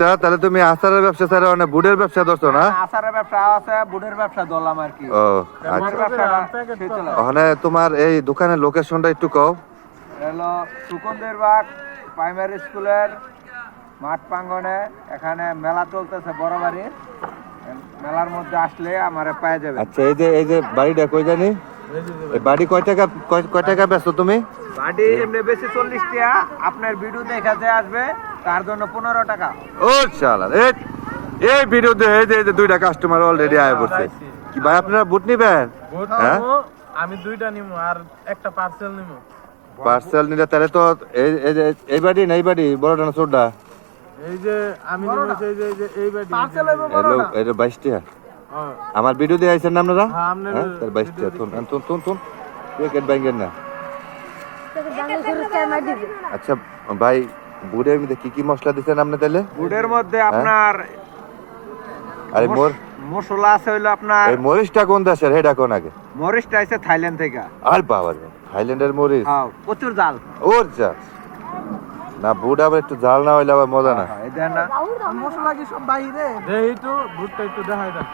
তা, তাহলে তুমি আচারের ব্যবসা ছাড়া অনেক বুডের ব্যবসা ধরছো না? আচারের ব্যবসা আছে বুটের ব্যবসা ধরলাম আর কি। ও আচ্ছা। ওখানে তোমার এই দোকানের লোকেশনটা একটু কও। হলো সুকন্দের বাগ প্রাইমারি স্কুলের মাঠ প্রাঙ্গনে এখানে মেলা চলতেছে বড় বাড়ির মেলার মধ্যে আসলে আমারে পেয়ে যাবে। আচ্ছা এই যে এই যে বাড়িটা কই জানি? এই বাড়ি কয় টাকা কয় টাকা বেচো তুমি? বাড়ি এমনি বেশি চল্লিশ টাকা আপনার ভিডিও দেখাতে আসবে। তার জন্য পনেরো টাকা। ও শালা এই এই ভিডিওতে এই যে এই দুইটা কাস্টমার অলরেডি আয় পড়ছে। কি ভাই আপনারা বুট নিবেন? হ্যাঁ? আমি দুইটা নিমু আর একটা পার্সেল নিমু পার্সেল নিলে তাহলে তো এই এই বাড়ি না এই বাড়ি? বড়টা না ছোটটা? এই যে আমি নিমু এই যে এই বাড়ি। হ্যালো এটা বাইশ টাকা হ্যাঁ। আমার ভিডিও দিয়ে আইছেন না আপনারা? হ্যাঁ, আপনার হ্যাঁ তাহলে বাইশ টাকা তুন তুন তুন তুন প্যাকেট না। আচ্ছা ভাই বুড়ের মধ্যে কি কি মশলা দিচ্ছেন আপনি তাহলে বুটের মধ্যে আপনার আরে মোর মশলা আছে হইল আপনার এই মরিচটা কোন দেশের? হেডা কোন আগে? মরিচটা আছে থাইল্যান্ড থেকে। আর বাবা থাইল্যান্ডের মরিচ। হ্যাঁ প্রচুর জাল ওর যা। না বুট আবার একটু জাল না হইলে আবার মজা না। এই দেন না। দেহি তো ভুট্টা একটু দেখাই দেন।